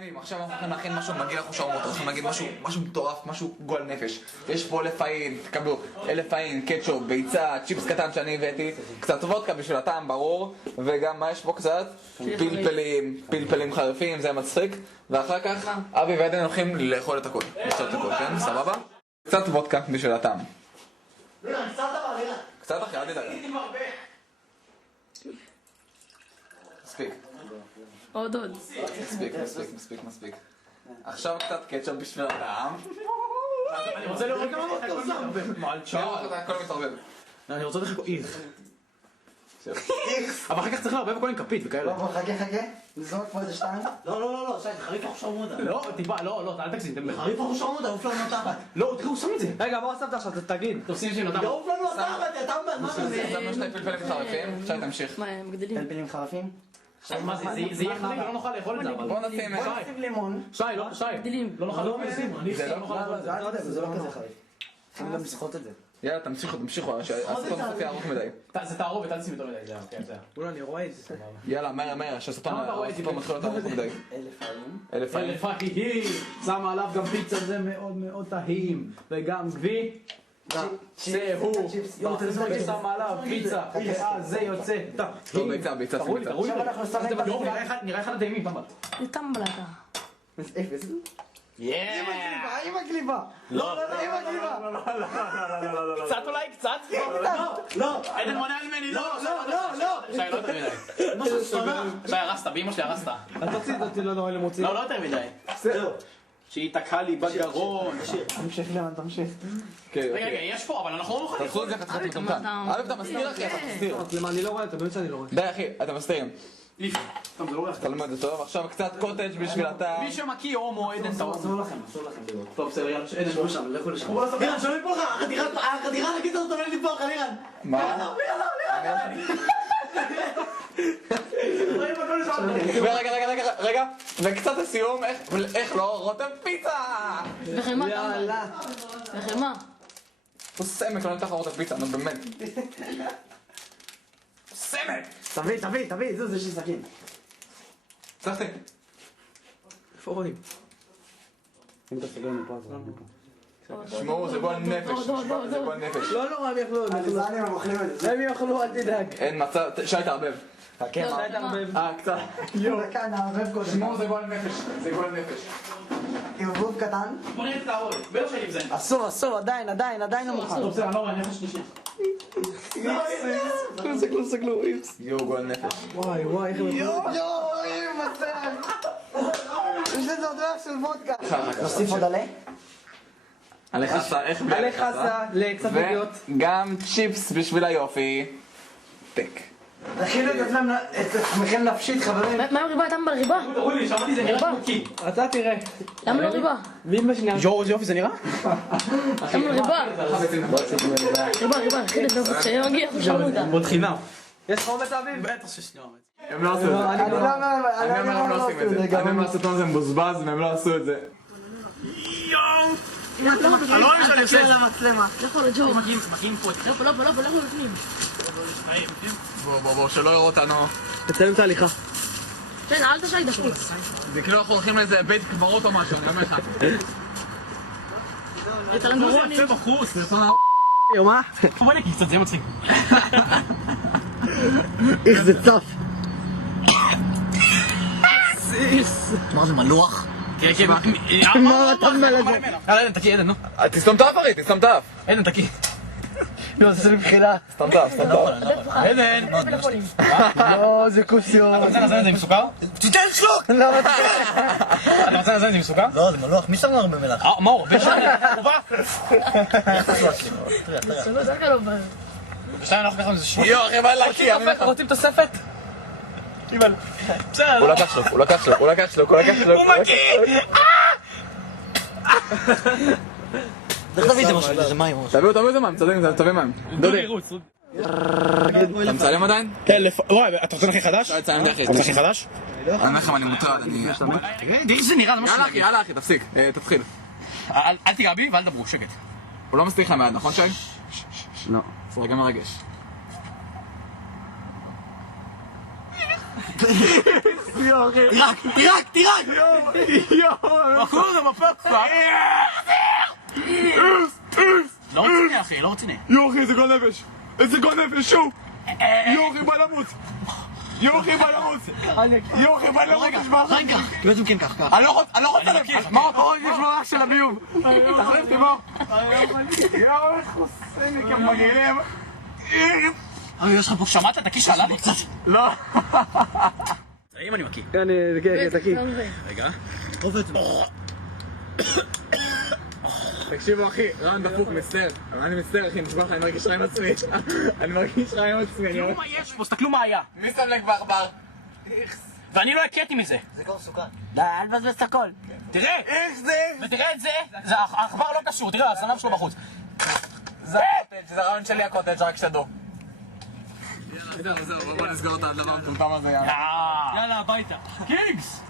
חיילים, עכשיו אנחנו הולכים להכין משהו מגעיל אחושרמוט, אנחנו הולכים להגיד משהו מטורף, משהו גועל נפש. יש פה לפעין, תקבלו, לפעין, קטשופ, ביצה, צ'יפס קטן שאני הבאתי, קצת וודקה בשביל הטעם ברור, וגם מה יש פה קצת? פלפלים חריפים, זה מצחיק, ואחר כך אבי ועדן הולכים לאכול את הכל, לעשות את הכל, כן? סבבה? קצת וודקה בשביל הטעם. קצת אחי, אל תדאג. מספיק. עוד. מספיק. עכשיו קצת קטשופ בשביל הטעם. אני רוצה לראות כמה הכל מתערבב. הכל מתערבב. אני רוצה לראות איך אבל אחר כך צריך לערבב הכל עם כפית וכאלה. חכה. נזרוק פה איזה שתיים. לא, שי, חריף אחושרמוטה. לא, טיפה, לא, אל תגזים, תן חריף אחושרמוטה, עוף לנו תחת. לא, תראו, שם את זה. רגע, מה הוספת עכשיו? תגיד. תופסים שלי נתן. עוף לנו תחת, אתה מה זה? שמנו שני פלפלים חריפים, שי תמשיך. מה, הם גדלים? פלפלים חרפים? מה זה יהיה חריף, לא נוכל לאכול את זה אבל. בוא נשים את נשים לימון. שי, לא נוכל לאכול את זה. זה. זה לא כזה חריף. אפילו גם לסחוט את זה. יאללה, תמשיכו, הסרטון הסופי ארוך מדי. זה תערובת, אל תשים יותר מדי, זה. אולי אני רואה את זה. יאללה, מהר, שהסרטון מתחיל להיות ארוך מדי. 1000 פעמים. פאקי, שמה עליו גם פיצה, זה מאוד מאוד טעים. וגם גבי. זה הוא, ושמה עליו פיצה, זה יוצא טעים. לא, ביצה, תראו לי. עכשיו אנחנו שמים את יואו, נראה אחד הטעימים, פעם. זה טמבלתה. אפס. יאה! עם הגליבה. לא, עם הגליבה. קצת אולי, קצת? לא, עדן מונע ממני, לא. שי, לא יותר מדי. שי, הרסת, באמא שלי הרסת. אל תוציא את אותי, לא נורא למוציא. לא יותר מדי. שהיא תקעה לי בגרון. תמשיך למען, תמשיך. רגע, יש פה, אבל אנחנו לא מוכנים. תעשו את זה חתיכת מטומטם. א' אתה מסתיר אחי, אתה מסתיר. למה אני לא רואה? אתה באמת שאני לא רואה. די אחי, אתם מסתירים. טוב, זה לא ריח. תלמד את זה טוב, עכשיו קצת קוטג' בשביל הטעם. מי שמקיא הומו, עדן טעות. אסור לכם לראות. טוב, בסדר, יאללה, עדן. לכו לשם, לכו לשם. לירן, שומעים פה לך, החתיכה נגיד אותו לא ליפול לך, לירן. מה? רגע, וקצת לסיום, איך לא? רוטב פיצה! וחמה טמבל. וחמה. הוא סמק, לא נתח רוטב פיצה, נו באמת. סמק! תביא, זה יש לי סכין. צחתי. איפה רואים? אם אתה סגר מפה, אז רואים מפה. שמעו, זה גועל נפש. זה גועל נפש. לא, הם יאכלו. הם אוכלים את זה. הם יאכלו, אל תדאג. אין מצב, שי תערבב. חכה, מה? קצת. דקה, נערבב קודם. שמעו, זה גועל נפש. זה גועל נפש. ערבוב קטן. בוא נראה את העורף, בטח שאני עם זה. אסור, עדיין לא מוכן. טוב, בסדר, אני לא רואה, נפש שלישי. סגלו, יואו, גועל נפש. וואי, איך הם יואו, מצב. יש לזה עוד ריח של וודקה. נוסיף עוד עלה? עלי חסה, איך בלי עלה חסה, לקצת נגיעות. וגם צ'יפס בשביל היופי. טק. תכינו את עצמכם נפשית, חברים. מה עם ריבה? טמבל ריבה? תראו לי, שמעתי זה נראה כמו קי. אתה תראה. למה לא ריבה? מי בשנייה? יואו, איזה יופי זה נראה? למה ריבה? ריבה, חילק לבוא, שיהיה מגיע, אנחנו שמעו אותה. עוד חינם. יש חומץ אביב? בטח שיש לי אומץ. הם לא עשו את זה. אני אומר, הם לא עושים את זה. אני אומר הסרטון הזה מבוזבז והם לא עשו את זה. אני לא מאמין שאני עושה את זה. למצלמה. לכו לג'ו. מגיעים פה. לא, בפנים. בוא, שלא יראו אותנו. תצלם את ההליכה. כן, אל תשי דקות. זה כאילו אנחנו הולכים לאיזה בית קברות או משהו, אני אומר לך. את הלנגרונים. זה בחוץ. מה? בוא נקי קצת, זה מצחיק. איך זה צף. מה זה מלוח? כן. מה אתה מלא זה? יאללה, עדן, תקי, עדן, נו. תסתום את האף אחי, תסתום את האף. עדן, תקי. לא, זה מבחילה. סתום את האף. עדן. לא, זה כוסיון. אתה רוצה לזן את זה עם סוכר? תיתן שלוק! למה אתה... אתה רוצה לזן את זה עם סוכר? לא, זה מלוח, מי שם לנו במלח? מה הוא? בשני, חובה? זה לא בא. בשני אנחנו ככה עם זה שני. יואו אחי, מה להקיא? רוצים תוספת? בסדר, הוא לקח שלו. הוא מקיא! איך תביא את זה משהו? זה מים. תביאו איזה מים, תביא מים. דודי, אתה מצלם עדיין? כן, וואי, אתה רוצה נכי חדש? לא תצלם אחי. אתה רוצה נכי חדש? אני אומר לכם, אני מוטרד, תראה איך זה נראה, זה מה שאני אגיד. יאללה אחי, תפסיק, תתחיל. אל תיגע בי ואל דברו, שקט. הוא לא מסתיר לך מעט, נכון שי? לא. זה רגע מרגש. תירק! בחור, מפק כבר. לא רציני אחי, לא רציני. יוחי, איזה גול נפש! איזה גול נפש, שוב! יוחי בא למות! יוחי בא למות! יוחי בא למות, תשמע! רגע, בעצם כן כך. אני לא רוצה להמשיך! מה? אוי, יש ברח של הביוב! תחליף תימור! יואו, איך עושה לי כמגעילים! יש לך פה, שמעת את הקיש שעלה לי קצת? לא! אם אני מקיא. כן, תקי. רגע. עובד. תקשיבו אחי, רן דפוק, מצטער. אני מצטער אחי, נשמע לך, אני מרגיש רע עם עצמי. אני מרגיש רע עם עצמי, אני אומר... מה יש פה? תסתכלו מה היה. מי שם לב בעכבר? ואני לא הכיתי מזה. זה כבר מסוכן. די, אל תבזבז את הכל. תראה! איך זה? ותראה את זה, העכבר לא קשור, תראה, הזנב שלו בחוץ. זה הקוטג', זה הרעיון שלי הקוטג', רק שתדעו. זהו, בוא נסגור את הדבר המטומטם הזה, יאללה. יאללה, הביתה. קינגס!